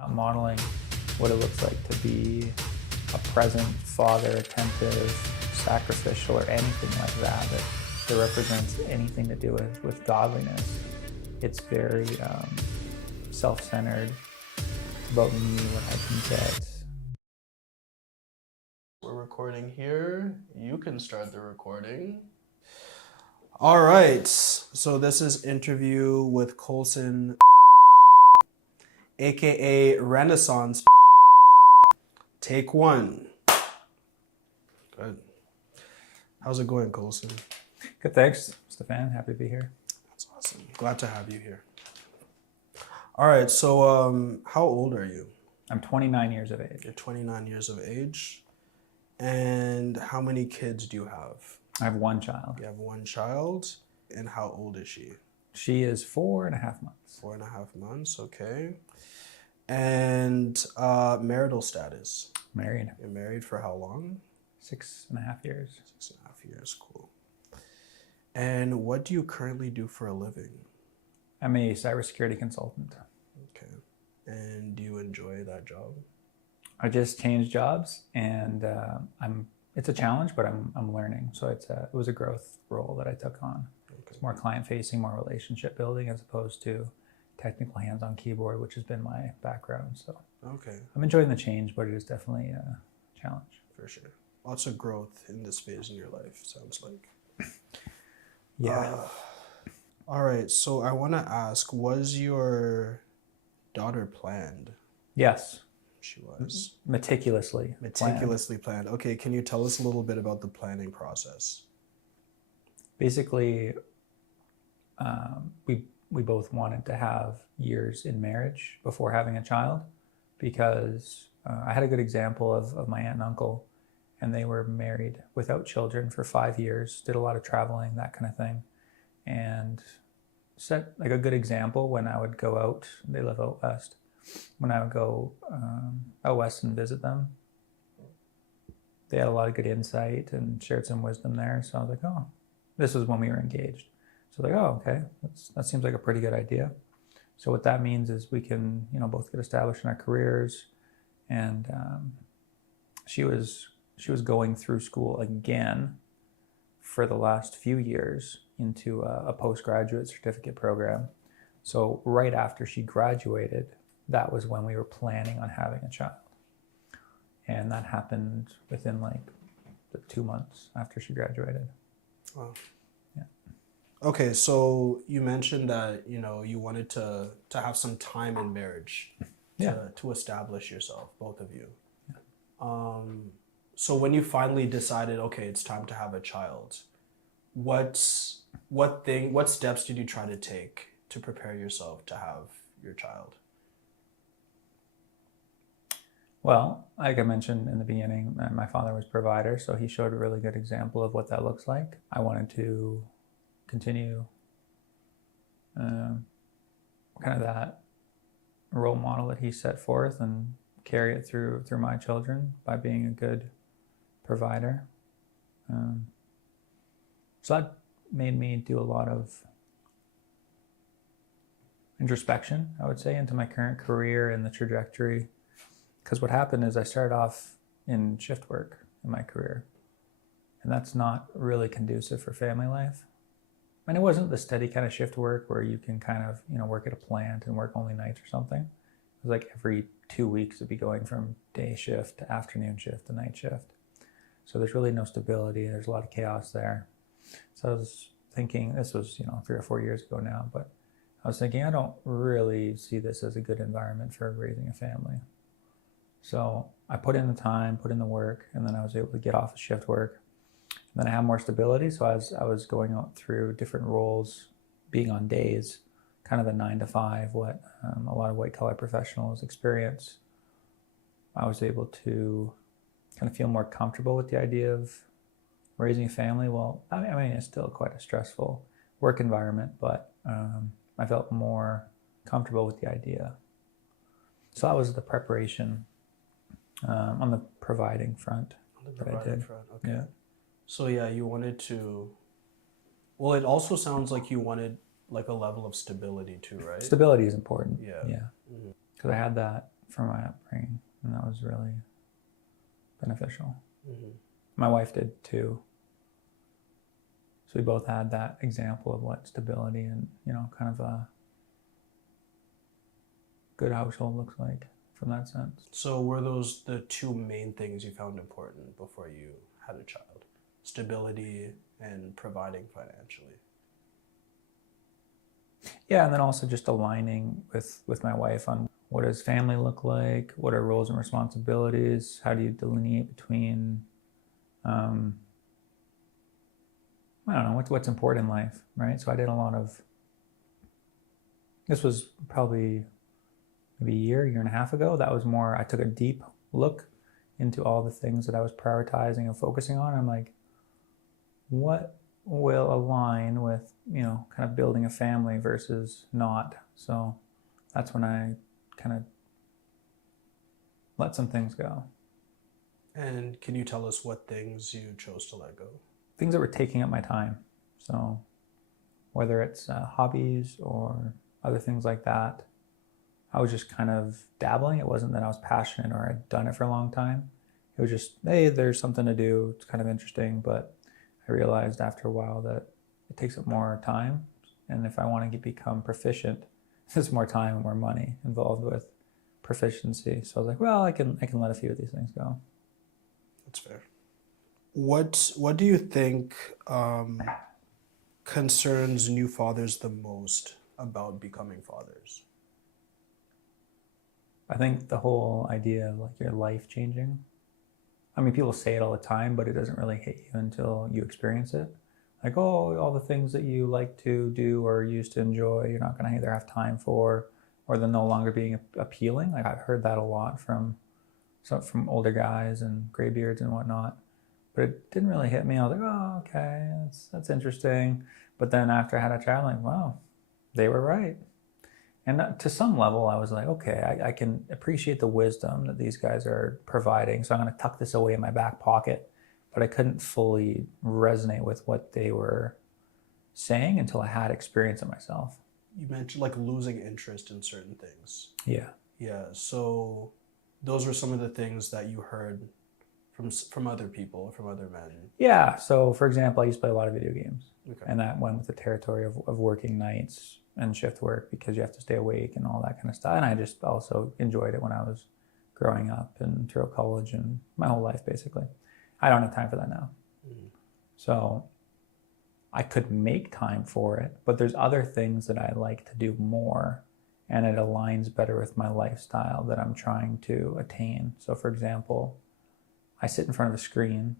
Not modeling what it looks like to be a present father, attentive, sacrificial, or anything like that that represents anything to do with godliness. It's very self-centered. It's about me, what I can get. We're recording here. You can start the recording. All right. So this is interview with Coulson, aka Renaissance. Take one. Good. How's it going, Coulson? Good, thanks, Stefan. Happy to be here. That's awesome. Glad to have you here. All right. So, how old are you? I'm 29 years of age. You're 29 years of age. And how many kids do you have? I have one child. You have one child. And how old is she? She is 4.5 months. 4.5 months. Okay. And marital status? Married. You're married for how long? 6.5 years. 6.5 years. Cool. And what do you currently do for a living? I'm a cybersecurity consultant. Okay. And do you enjoy that job? I just changed jobs, and it's a challenge, but I'm learning. So it was a growth role that I took on. Okay. It's more client-facing, more relationship building, as opposed to technical hands-on keyboard, which has been my background. So Okay. I'm enjoying the change, but it is definitely a challenge. For sure. Lots of growth in this phase in your life, sounds like. Yeah. All right. So I want to ask, was your daughter planned? Yes. She was. Meticulously. Meticulously planned. Okay. Can you tell us a little bit about the planning process? Basically, we both wanted to have years in marriage before having a child, because I had a good example of my aunt and uncle, and they were married without children for 5 years, did a lot of traveling, that kind of thing, and set like a good example when I would go out. They live out west. When I would go out west and visit them, they had a lot of good insight and shared some wisdom there. So I was like, oh, this was when we were engaged. So like, oh, okay, that seems like a pretty good idea. So what that means is we can, both get established in our careers. And she was going through school again for the last few years into a postgraduate certificate program. So right after she graduated, that was when we were planning on having a child. And that happened within like the 2 months after she graduated. Wow. Yeah. Okay, so you mentioned that, you wanted to have some time in marriage to establish yourself, both of you. Yeah. So when you finally decided, okay, it's time to have a child, what steps did you try to take to prepare yourself to have your child? Well, like I mentioned in the beginning, my father was provider, so he showed a really good example of what that looks like. I wanted to continue kind of that role model that he set forth and carry it through my children by being a good provider. So that made me do a lot of introspection, I would say, into my current career and the trajectory. Because what happened is I started off in shift work in my career, and that's not really conducive for family life. And it wasn't the steady kind of shift work where you can kind of, work at a plant and work only nights or something. It was like every 2 weeks it'd be going from day shift to afternoon shift to night shift. So there's really no stability. There's a lot of chaos there. So I was thinking, this was, 3 or 4 years ago now, but I was thinking, I don't really see this as a good environment for raising a family. So I put in the time, put in the work, and then I was able to get off of shift work. And then I had more stability. So as I was going out through different roles, being on days, kind of the 9 to 5, what a lot of white collar professionals experience, I was able to kind of feel more comfortable with the idea of raising a family. Well, I mean, it's still quite a stressful work environment, but I felt more comfortable with the idea. So that was the preparation on the providing front. On the providing front, okay. Yeah. So yeah, you wanted to, well, it also sounds like you wanted like a level of stability too, right? Stability is important. Yeah. Yeah. Because I had that from my upbringing, and that was really beneficial. Mm-hmm. My wife did too. So we both had that example of what stability and, kind of a good household looks like from that sense. So were those the two main things you found important before you had a child? Stability and providing financially? Yeah, and then also just aligning with my wife on what does family look like, what are roles and responsibilities, how do you delineate between, I don't know, what's important in life, right? So I did a lot of, this was probably maybe a year and a half ago. That was more, I took a deep look into all the things that I was prioritizing and focusing on. I'm like, what will align with, kind of building a family versus not? So that's when I kind of let some things go. And can you tell us what things you chose to let go? Things that were taking up my time. So whether it's hobbies or other things like that, I was just kind of dabbling. It wasn't that I was passionate or I'd done it for a long time. It was just, hey, there's something to do. It's kind of interesting. But I realized after a while that it takes up more time. And if I want to become proficient, there's more time and more money involved with proficiency. So I was like, well, I can let a few of these things go. That's fair. What do you think concerns new fathers the most about becoming fathers? I think the whole idea of like your life changing. I mean, people say it all the time, but it doesn't really hit you until you experience it. Like, oh, all the things that you like to do or used to enjoy, you're not going to either have time for, or they're no longer being appealing. Like I've heard that a lot from older guys and graybeards and whatnot. But it didn't really hit me. I was like, oh, okay, that's interesting. But then after I had a child, I'm like, wow, they were right. And to some level, I was like, okay, I can appreciate the wisdom that these guys are providing. So I'm going to tuck this away in my back pocket. But I couldn't fully resonate with what they were saying until I had experience it myself. You mentioned like losing interest in certain things. Yeah. Yeah. So those were some of the things that you heard from other people, from other men. Yeah. So for example, I used to play a lot of video games. Okay. And that went with the territory of working nights and shift work because you have to stay awake and all that kind of stuff. And I just also enjoyed it when I was growing up and throughout college and my whole life, basically. I don't have time for that now. Mm-hmm. So I could make time for it, but there's other things that I like to do more and it aligns better with my lifestyle that I'm trying to attain. So for example, I sit in front of a screen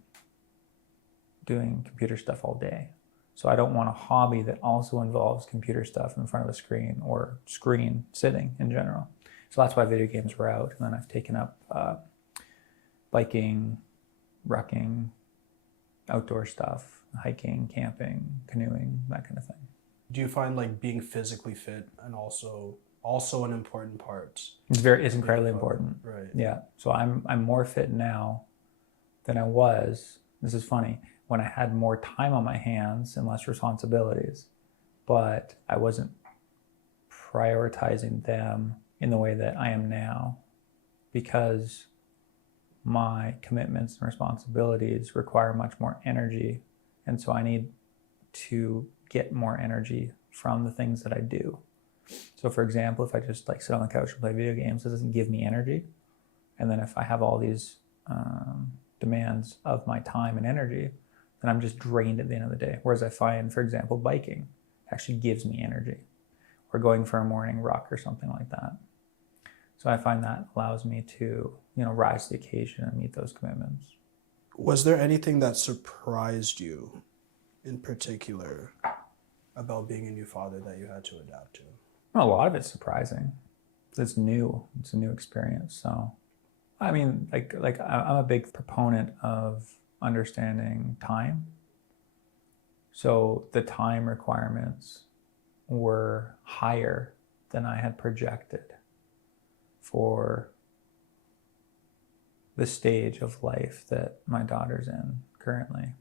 doing computer stuff all day. So I don't want a hobby that also involves computer stuff in front of a screen or screen sitting in general. So that's why video games were out. And then I've taken up biking, rucking, outdoor stuff, hiking, camping, canoeing, that kind of thing. Do you find like being physically fit and also an important part? It's incredibly important. Right. Yeah. So I'm more fit now than I was. This is funny. When I had more time on my hands and less responsibilities, but I wasn't prioritizing them in the way that I am now because my commitments and responsibilities require much more energy. And so I need to get more energy from the things that I do. So for example, if I just like sit on the couch and play video games, it doesn't give me energy. And then if I have all these demands of my time and energy, then I'm just drained at the end of the day. Whereas I find, for example, biking actually gives me energy, or going for a morning ruck or something like that. So I find that allows me to, rise to the occasion and meet those commitments. Was there anything that surprised you in particular about being a new father that you had to adapt to? Well, a lot of it's surprising. It's new. It's a new experience. So, I mean, like I'm a big proponent of understanding time. So the time requirements were higher than I had projected for the stage of life that my daughter's in currently.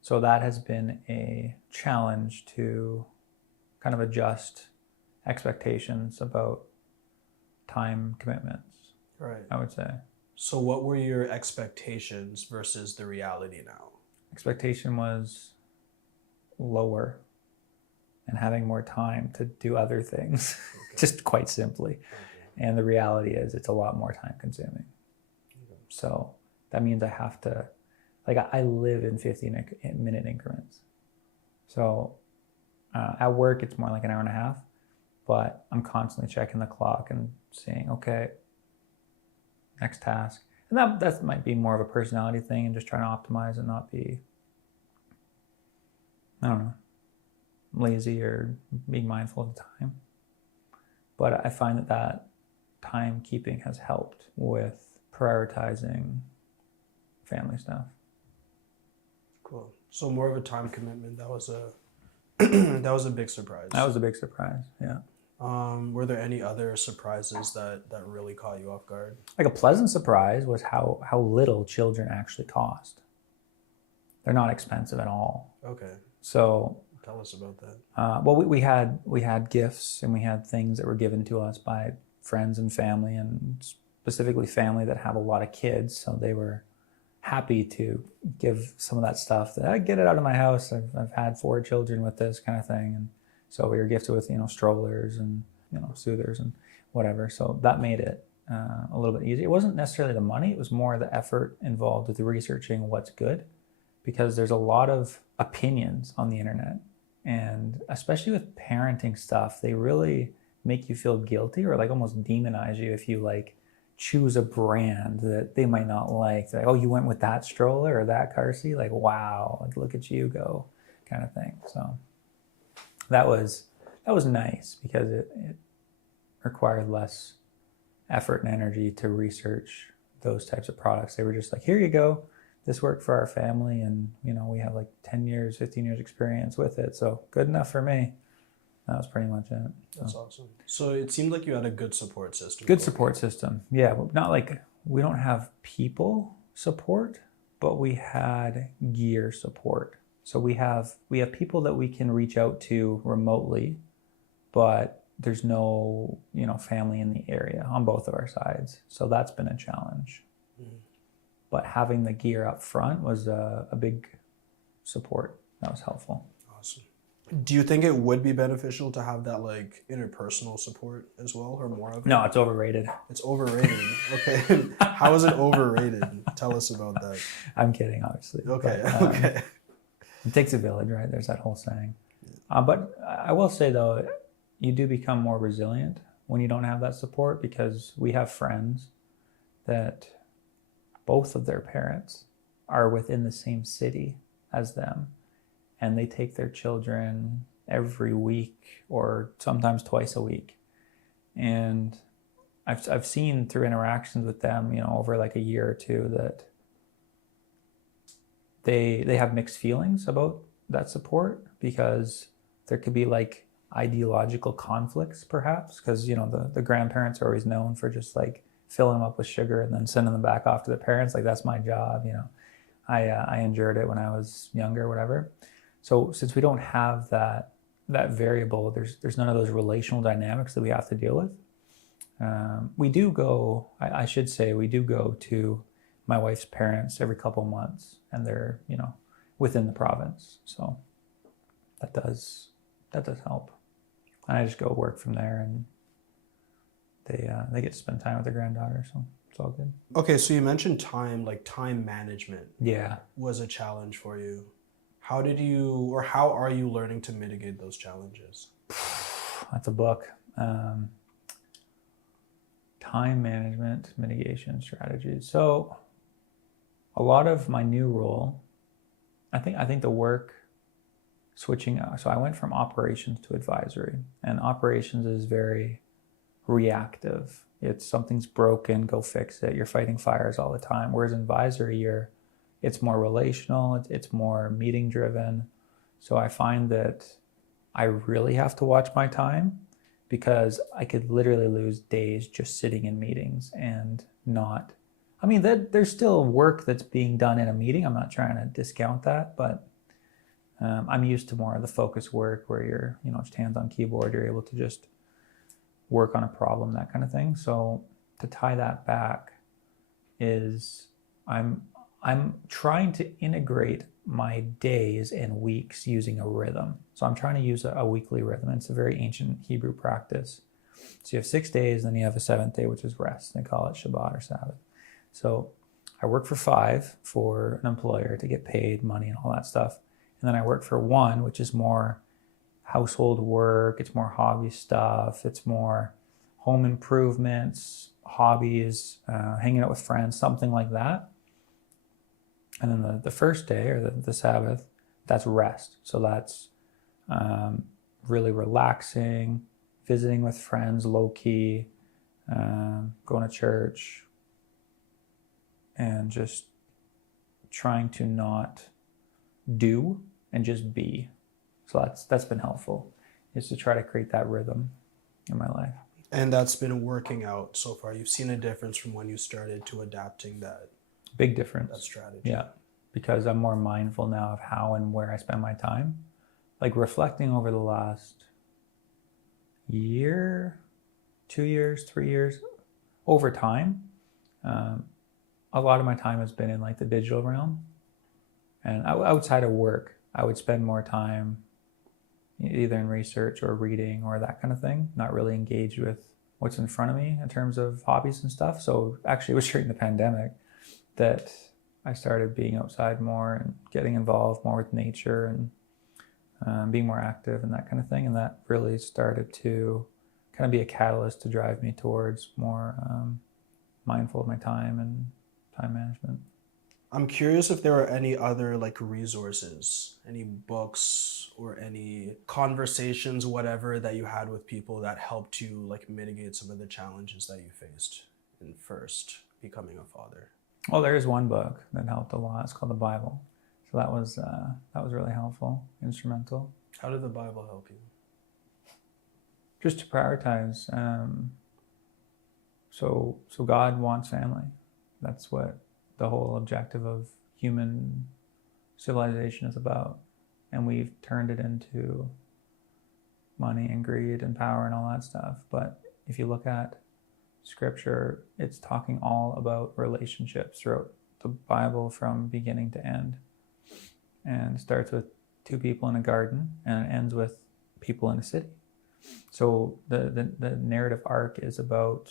So that has been a challenge to kind of adjust expectations about time commitments, Right. I would say. So what were your expectations versus the reality now? Expectation was lower and having more time to do other things, just quite simply. And the reality is it's a lot more time consuming. So that means I have to, like, I live in 15-minute increments. So at work, it's more like an hour and a half, but I'm constantly checking the clock and saying, okay, next task. And that might be more of a personality thing and just trying to optimize and not be, I don't know, lazy or being mindful of the time. But I find that timekeeping has helped with prioritizing family stuff. Cool. So more of a time commitment. That was a that was a big surprise. That was a big surprise, yeah. Were there any other surprises that really caught you off guard? Like a pleasant surprise was how little children actually cost. They're not expensive at all. Okay. So Tell us about that. well, we had gifts and we had things that were given to us by friends and family, and specifically family that have a lot of kids. So they were happy to give some of that stuff. That I get it out of my house. I've had 4 children with this kind of thing, and so we were gifted with strollers and soothers and whatever. So that made it a little bit easier. It wasn't necessarily the money; it was more the effort involved with researching what's good, because there's a lot of opinions on the internet. And especially with parenting stuff, they really make you feel guilty or like almost demonize you if you like choose a brand that they might not like. They're like, oh, you went with that stroller or that car seat? Like, wow, like, look at you go, kind of thing. So that was nice because it required less effort and energy to research those types of products. They were just like, here you go. This worked for our family, and we have like 10 years, 15 years experience with it. So good enough for me. That was pretty much it. That's awesome. So it seemed like you had a good support system. Good support system. Yeah, not like we don't have people support, but we had gear support. So we have people that we can reach out to remotely, but there's no family in the area on both of our sides. So that's been a challenge. Mm-hmm. But having the gear up front was a big support. That was helpful. Awesome. Do you think it would be beneficial to have that like interpersonal support as well, or more of it? No, it's overrated. It's overrated. Okay. How is it overrated? Tell us about that. I'm kidding, obviously. Okay. But, okay. It takes a village, right? There's that whole saying. But I will say though, you do become more resilient when you don't have that support, because we have friends that both of their parents are within the same city as them, and they take their children every week or sometimes twice a week. And I've seen through interactions with them, over like a year or two, that they have mixed feelings about that support, because there could be like ideological conflicts perhaps, because the grandparents are always known for just like filling them up with sugar and then sending them back off to the parents. Like, that's my job. I endured it when I was younger, whatever. So since we don't have that variable, there's none of those relational dynamics that we have to deal with. We do go, I should say, we do go to my wife's parents every couple months, and they're, within the province. So that does help. And I just go work from there, and they get to spend time with their granddaughter, so it's all good. Okay, so you mentioned time management. Yeah. Was a challenge for you. How are you learning to mitigate those challenges? That's a book. Time management mitigation strategies. So a lot of my new role, I think the work switching. So I went from operations to advisory, and operations is very reactive. It's something's broken, go fix it. You're fighting fires all the time. Whereas advisory, it's more relational. It's more meeting driven. So I find that I really have to watch my time, because I could literally lose days just sitting in meetings and not. I mean, there's still work that's being done in a meeting. I'm not trying to discount that, but I'm used to more of the focus work where you're, just hands on keyboard. You're able to just work on a problem, that kind of thing. So to tie that back is I'm trying to integrate my days and weeks using a rhythm. So I'm trying to use a weekly rhythm. It's a very ancient Hebrew practice. So you have 6 days, then you have a 7th day, which is rest. They call it Shabbat or Sabbath. So I work for 5 for an employer to get paid money and all that stuff. And then I work for 1, which is more household work. It's more hobby stuff. It's more home improvements, hobbies, hanging out with friends, something like that. And then the first day, or the Sabbath, that's rest. So that's really relaxing, visiting with friends, low-key, going to church, and just trying to not do and just be. So that's been helpful, is to try to create that rhythm in my life. And that's been working out so far. You've seen a difference from when you started to adapting that Big difference. that strategy. Yeah, because I'm more mindful now of how and where I spend my time. Like reflecting over the last year, 2 years, 3 years, over time, a lot of my time has been in like the digital realm. And outside of work, I would spend more time either in research or reading or that kind of thing, not really engaged with what's in front of me in terms of hobbies and stuff. So actually it was during the pandemic that I started being outside more and getting involved more with nature and being more active and that kind of thing. And that really started to kind of be a catalyst to drive me towards more mindful of my time and time management. I'm curious if there are any other like resources, any books or any conversations, whatever, that you had with people that helped you like mitigate some of the challenges that you faced in first becoming a father. Well, there is one book that helped a lot. It's called the Bible. So that was really helpful, instrumental. How did the Bible help you? Just to prioritize. So God wants family. That's what the whole objective of human civilization is about. And we've turned it into money and greed and power and all that stuff. But if you look at Scripture, it's talking all about relationships throughout the Bible from beginning to end. And it starts with 2 people in a garden and it ends with people in a city. So the narrative arc is about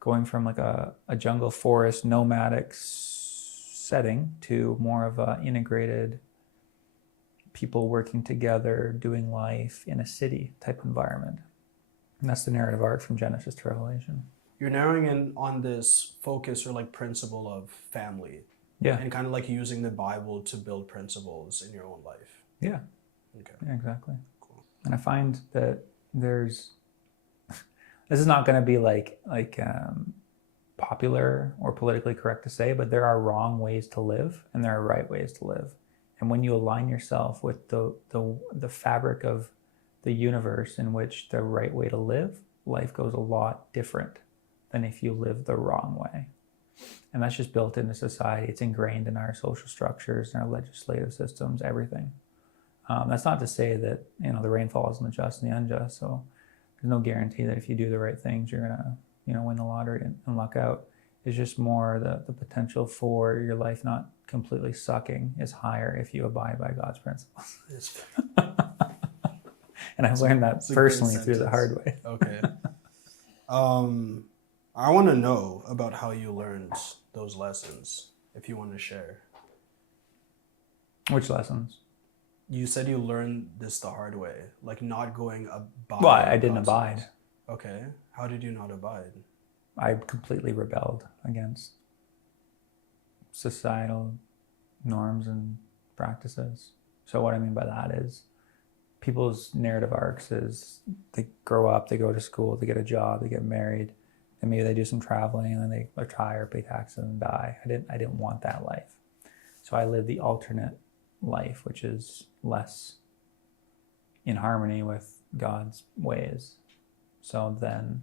going from like a jungle forest nomadic setting to more of a integrated people working together, doing life in a city type environment. And that's the narrative arc from Genesis to Revelation. You're narrowing in on this focus or like principle of family. Yeah. And kind of like using the Bible to build principles in your own life. Yeah. Okay. Yeah, exactly. Cool. And I find that there's, this is not going to be like popular or politically correct to say, but there are wrong ways to live and there are right ways to live. And when you align yourself with the fabric of the universe in which the right way to live, life goes a lot different than if you live the wrong way. And that's just built into society. It's ingrained in our social structures, in our legislative systems, everything. That's not to say that, the rain falls on the just and the unjust. So there's no guarantee that if you do the right things, you're gonna, win the lottery and luck out. It's just more the potential for your life not completely sucking is higher if you abide by God's principles. And I've learned that personally through the hard way. Okay. I want to know about how you learned those lessons, if you want to share. Which lessons? You said you learned this the hard way, like not going abide. Well, I didn't abide. Okay. How did you not abide? I completely rebelled against societal norms and practices. So what I mean by that is people's narrative arcs is they grow up, they go to school, they get a job, they get married, and maybe they do some traveling and then they retire, pay taxes and die. I didn't want that life. So I lived the alternate life, which is less in harmony with God's ways. So then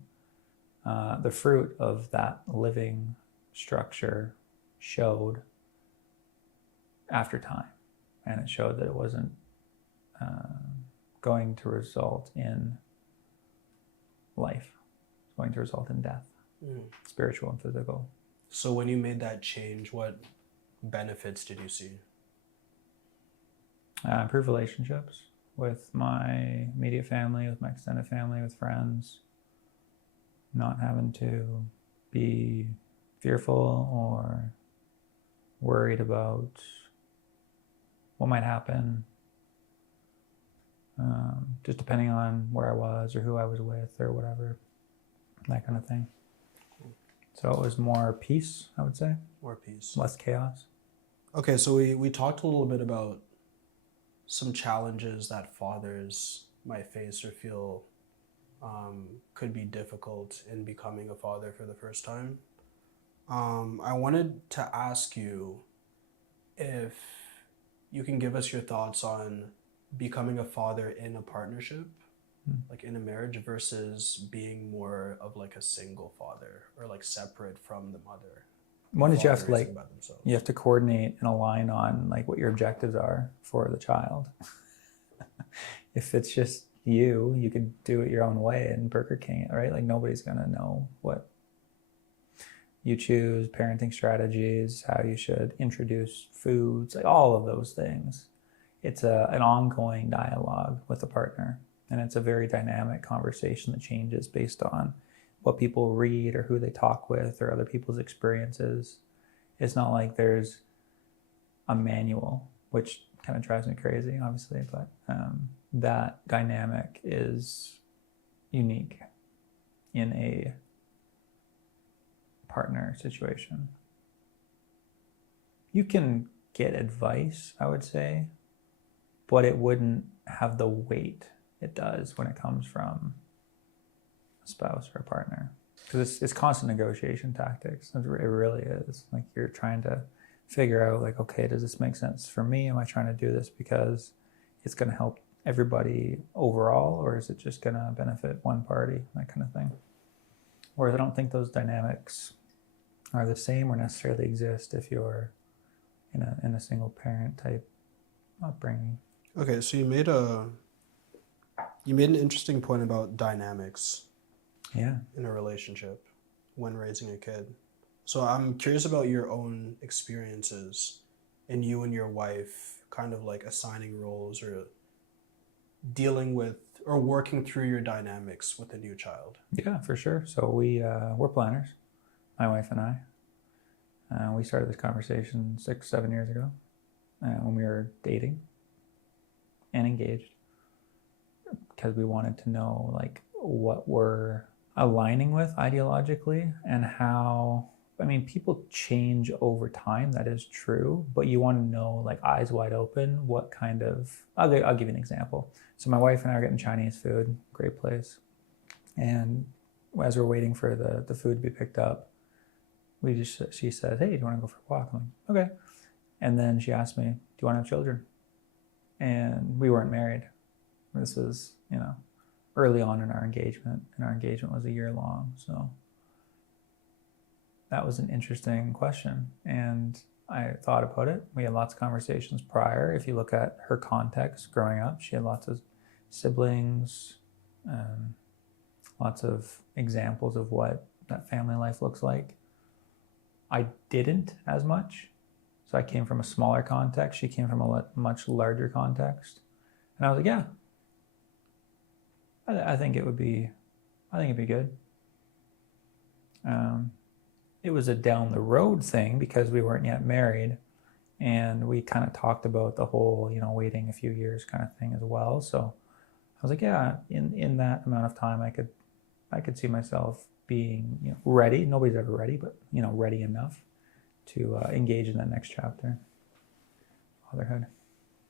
the fruit of that living structure showed after time. And it showed that it wasn't going to result in life. It's going to result in death, spiritual and physical. So when you made that change, what benefits did you see? Improve relationships with my immediate family, with my extended family, with friends. Not having to be fearful or worried about what might happen, just depending on where I was or who I was with or whatever, that kind of thing. So it was more peace, I would say. More peace. Less chaos. Okay, so we talked a little bit about some challenges that fathers might face or feel could be difficult in becoming a father for the first time. I wanted to ask you if you can give us your thoughts on becoming a father in a partnership, like in a marriage, versus being more of like a single father or like separate from the mother. One is you have to Father raising by themselves. you have to coordinate and align on like what your objectives are for the child. If it's just you could do it your own way and Burger King it, right? Like nobody's gonna know what you choose, parenting strategies, how you should introduce foods, like all of those things. It's an ongoing dialogue with a partner, and it's a very dynamic conversation that changes based on what people read or who they talk with or other people's experiences. It's not like there's a manual, which kind of drives me crazy, obviously, but that dynamic is unique in a partner situation. You can get advice, I would say, but it wouldn't have the weight it does when it comes from a spouse or a partner. Because it's constant negotiation tactics. It really is. Like you're trying to figure out like, okay, does this make sense for me? Am I trying to do this because it's going to help everybody overall, or is it just going to benefit one party? That kind of thing. Whereas I don't think those dynamics are the same or necessarily exist if you're in a single parent type upbringing. Okay, so you made an interesting point about dynamics Yeah. in a relationship when raising a kid. So I'm curious about your own experiences in you and your wife kind of like assigning roles or dealing with or working through your dynamics with a new child. Yeah, for sure. So we're planners, my wife and I. We started this conversation 6-7 years ago when we were dating and engaged, because we wanted to know like what we're aligning with ideologically and how, I mean, people change over time. That is true, but you want to know, like eyes wide open, what kind of, I'll give you an example. So my wife and I are getting Chinese food, great place. And as we're waiting for the food to be picked up, she said, hey, do you want to go for a walk? I'm like, okay. And then she asked me, do you want to have children? And we weren't married. This was, early on in our engagement, and our engagement was a year long. So that was an interesting question. And I thought about it. We had lots of conversations prior. If you look at her context growing up, she had lots of siblings, lots of examples of what that family life looks like. I didn't as much. So I came from a smaller context. She came from a much larger context. And I was like, yeah, I think it'd be good. It was a down the road thing because we weren't yet married, and we kind of talked about the whole, waiting a few years kind of thing as well. So I was like, yeah, in that amount of time, I could see myself being, ready. Nobody's ever ready, but ready enough to engage in that next chapter, fatherhood.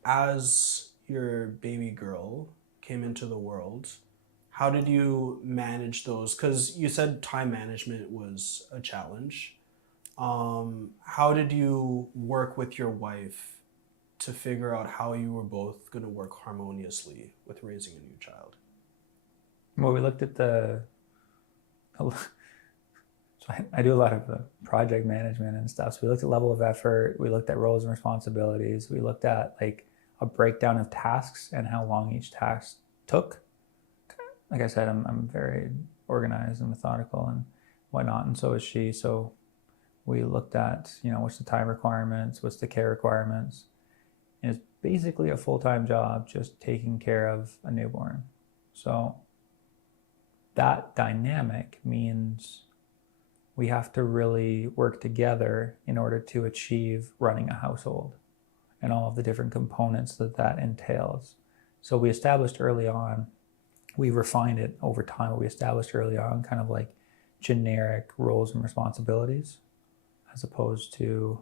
As your baby girl came into the world, how did you manage those? Because you said time management was a challenge. How did you work with your wife to figure out how you were both going to work harmoniously with raising a new child? Well, we looked at so I do a lot of project management and stuff. So we looked at level of effort. We looked at roles and responsibilities. We looked at like a breakdown of tasks and how long each task took. like I said, I'm very organized and methodical and whatnot, and so is she. So we looked at, what's the time requirements, what's the care requirements. And it's basically a full-time job just taking care of a newborn. So that dynamic means we have to really work together in order to achieve running a household and all of the different components that entails. So we established early on, we refined it over time, but we established early on kind of like generic roles and responsibilities, as opposed to,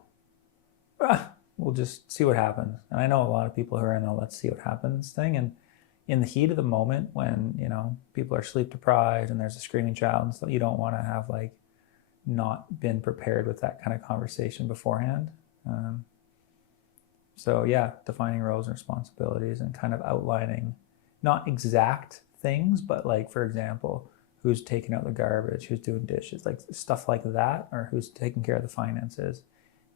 we'll just see what happens. And I know a lot of people who are in the let's see what happens thing. And in the heat of the moment when, people are sleep deprived and there's a screaming child and stuff, you don't want to have like not been prepared with that kind of conversation beforehand. So yeah, defining roles and responsibilities and kind of outlining not exact things, but like, for example, who's taking out the garbage, who's doing dishes, like stuff like that, or who's taking care of the finances.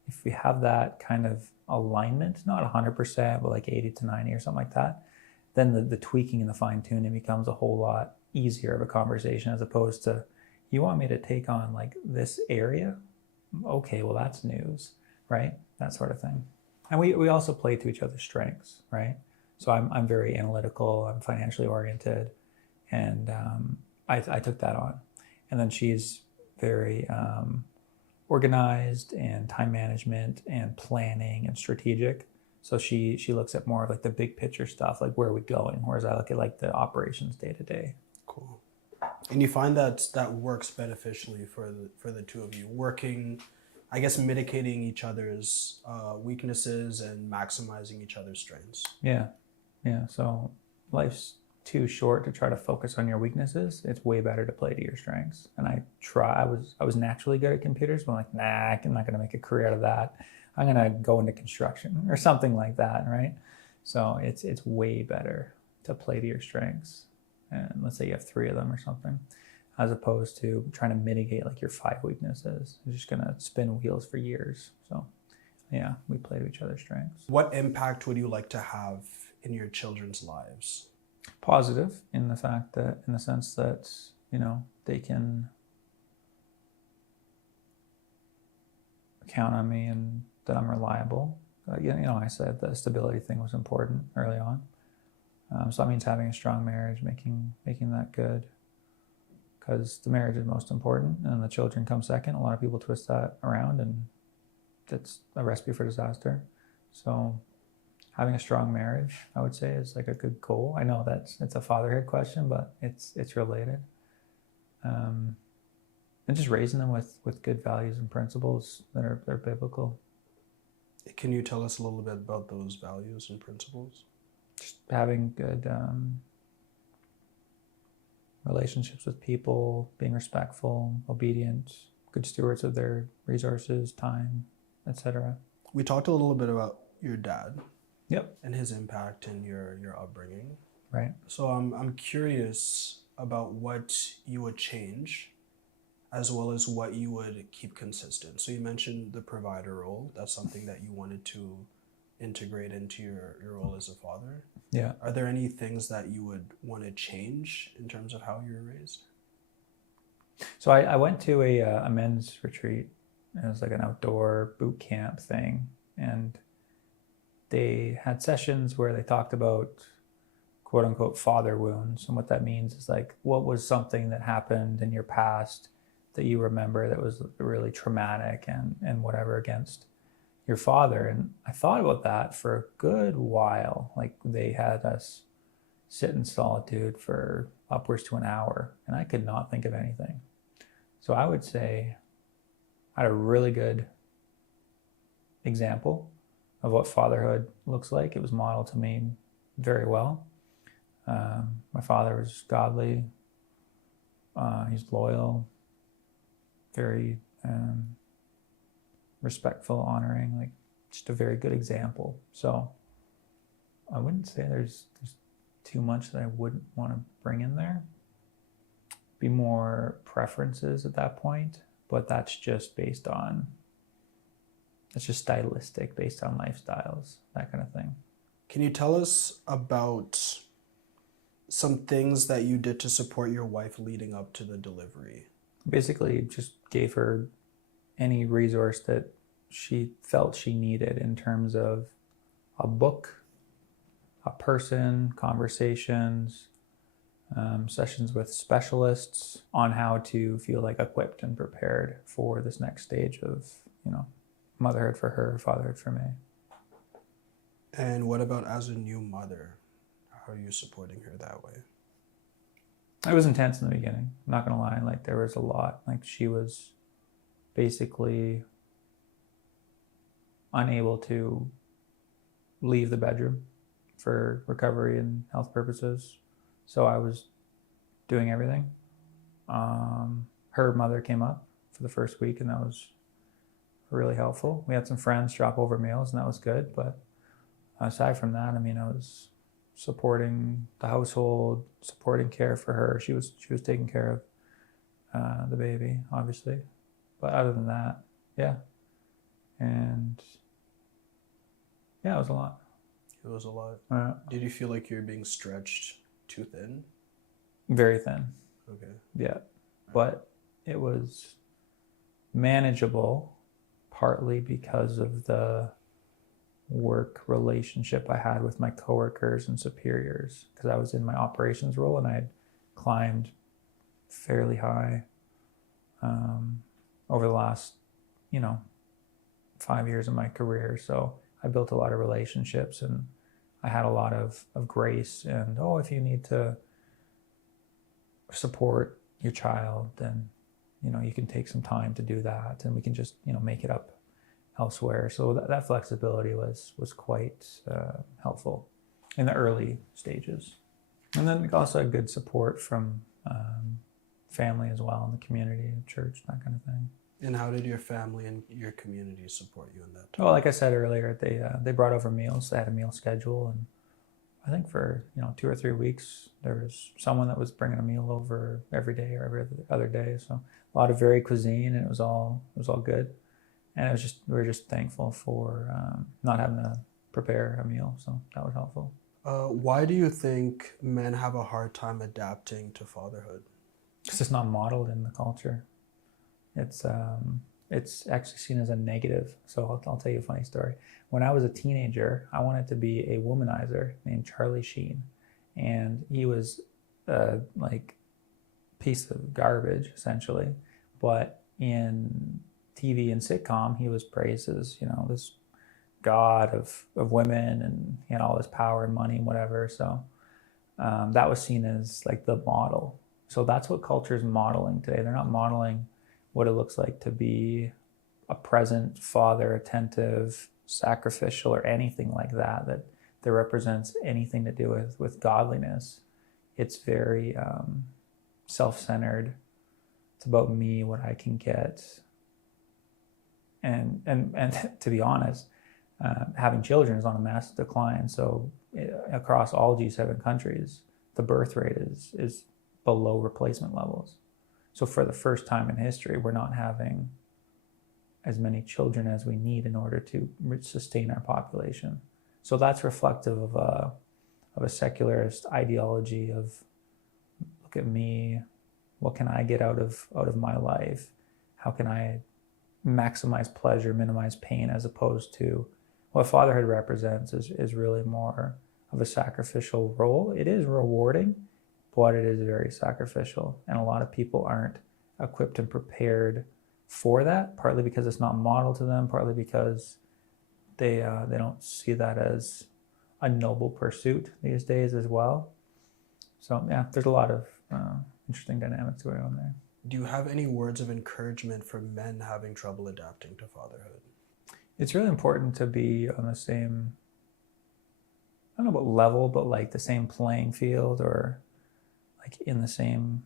If we have that kind of alignment, not 100%, but like 80 to 90 or something like that, then the tweaking and the fine tuning becomes a whole lot easier of a conversation, as opposed to, you want me to take on like this area? Okay, well that's news, right? That sort of thing. And we also play to each other's strengths, right? So I'm very analytical, I'm financially oriented, and I took that on. And then she's very organized and time management and planning and strategic. So she looks at more of like the big picture stuff, like where are we going? Whereas I look at like the operations day to day. Cool. And you find that works beneficially for the two of you, working, I guess, mitigating each other's weaknesses and maximizing each other's strengths. Yeah. So life's too short to try to focus on your weaknesses. It's way better to play to your strengths. And I was naturally good at computers, but I'm like, nah, I'm not gonna make a career out of that. I'm gonna go into construction or something like that, right? So it's way better to play to your strengths. And let's say you have 3 of them or something, as opposed to trying to mitigate like your 5 weaknesses. You're just gonna spin wheels for years. So yeah, we play to each other's strengths. What impact would you like to have in your children's lives? Positive in the sense that, they can count on me and that I'm reliable. I said the stability thing was important early on. So that means having a strong marriage, making that good, because the marriage is most important and the children come second. A lot of people twist that around and it's a recipe for disaster. So having a strong marriage, I would say, is like a good goal. I know it's a fatherhood question, but it's related. And just raising them with good values and principles that are biblical. Can you tell us a little bit about those values and principles? Just having good relationships with people, being respectful, obedient, good stewards of their resources, time, etc. We talked a little bit about your dad. Yep. And his impact in your upbringing. Right. So I'm curious about what you would change, as well as what you would keep consistent. So you mentioned the provider role. That's something that you wanted to integrate into your role as a father. Yeah. Are there any things that you would want to change in terms of how you were raised? So I went to a men's retreat. It was like an outdoor boot camp thing. And they had sessions where they talked about quote unquote father wounds. And what that means is like, what was something that happened in your past that you remember that was really traumatic and whatever against your father. And I thought about that for a good while. Like they had us sit in solitude for upwards to an hour and I could not think of anything. So I would say I had a really good example of what fatherhood looks like. It was modeled to me very well. My father was godly. He's loyal, very respectful, honoring, like just a very good example. So I wouldn't say there's too much that I wouldn't want to bring in there. Be more preferences at that point, but that's just based on, it's just stylistic, based on lifestyles, that kind of thing. Can you tell us about some things that you did to support your wife leading up to the delivery? Basically, just gave her any resource that she felt she needed in terms of a book, a person, conversations, sessions with specialists on how to feel like equipped and prepared for this next stage of, motherhood for her, fatherhood for me. And what about as a new mother? How are you supporting her that way? It was intense in the beginning. I'm not gonna lie. Like there was a lot. Like she was basically unable to leave the bedroom for recovery and health purposes. So I was doing everything. Her mother came up for the first week, and that was really helpful. We had some friends drop over meals, and that was good. But aside from that, I mean, I was supporting the household, supporting care for her. She was taking care of the baby, obviously. But other than that, yeah. And yeah, it was a lot. It was a lot. Uh, Did you feel like you're being stretched too thin? Very thin. Okay. Yeah. But it was manageable, partly because of the work relationship I had with my coworkers and superiors, because I was in my operations role and I had climbed fairly high over the last, 5 years of my career. So I built a lot of relationships, and I had a lot of grace. And, if you need to support your child, then, you can take some time to do that, and we can just, make it up elsewhere. So that flexibility was quite helpful in the early stages. And then we also had good support from family as well, in the community, church, that kind of thing. And how did your family and your community support you in that time? Well, like I said earlier, they brought over meals. They had a meal schedule, and I think for 2 or 3 weeks there was someone that was bringing a meal over every day or every other day. So a lot of varied cuisine, and it was all good. And we were just thankful for not having to prepare a meal, so that was helpful. Why do you think men have a hard time adapting to fatherhood? Because it's not modeled in the culture. It's actually seen as a negative. So I'll tell you a funny story. When I was a teenager, I wanted to be a womanizer named Charlie Sheen, and he was like piece of garbage essentially, but in TV and sitcom, he was praised as, this god of women, and he had all this power and money and whatever. So that was seen as like the model. So that's what culture is modeling today. They're not modeling what it looks like to be a present father, attentive, sacrificial, or anything like that represents anything to do with godliness. It's very self-centered. It's about me, what I can get. And to be honest, having children is on a massive decline. So across all G7 countries, the birth rate is below replacement levels. So for the first time in history, we're not having as many children as we need in order to sustain our population. So that's reflective of a secularist ideology of, look at me, what can I get out of my life? How can I maximize pleasure, minimize pain, as opposed to what fatherhood represents is really more of a sacrificial role. It is rewarding, but it is very sacrificial. And a lot of people aren't equipped and prepared for that, partly because it's not modeled to them, partly because they don't see that as a noble pursuit these days as well. So yeah, there's a lot of interesting dynamics going on there. Do you have any words of encouragement for men having trouble adapting to fatherhood? It's really important to be on the same, I don't know about level, but like the same playing field, or like in the same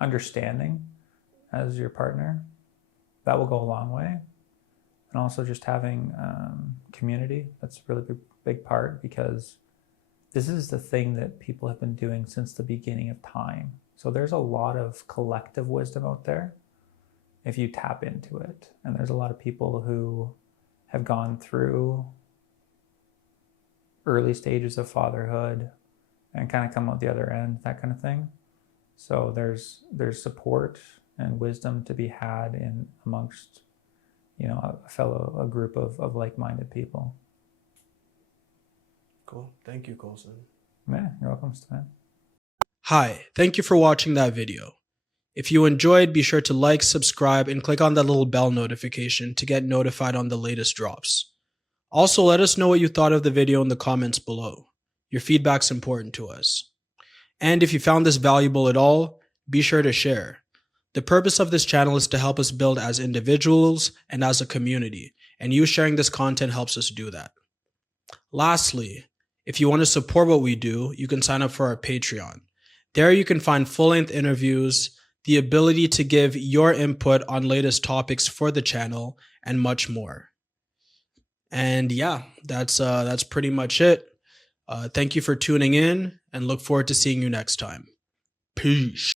understanding as your partner. That will go a long way. And also just having community, that's a really big part, because this is the thing that people have been doing since the beginning of time. So there's a lot of collective wisdom out there if you tap into it. And there's a lot of people who have gone through early stages of fatherhood and kind of come out the other end, that kind of thing. So there's support and wisdom to be had in amongst, you know, a group of like-minded people. Cool. Thank you, Coulson. Yeah, you're welcome, Stan. Hi, thank you for watching that video. If you enjoyed, be sure to like, subscribe, and click on that little bell notification to get notified on the latest drops. Also, let us know what you thought of the video in the comments below. Your feedback's important to us. And if you found this valuable at all, be sure to share. The purpose of this channel is to help us build as individuals and as a community, and you sharing this content helps us do that. Lastly, if you want to support what we do, you can sign up for our Patreon. There you can find full-length interviews, the ability to give your input on latest topics for the channel, and much more. And yeah, that's pretty much it. Thank you for tuning in, and look forward to seeing you next time. Peace.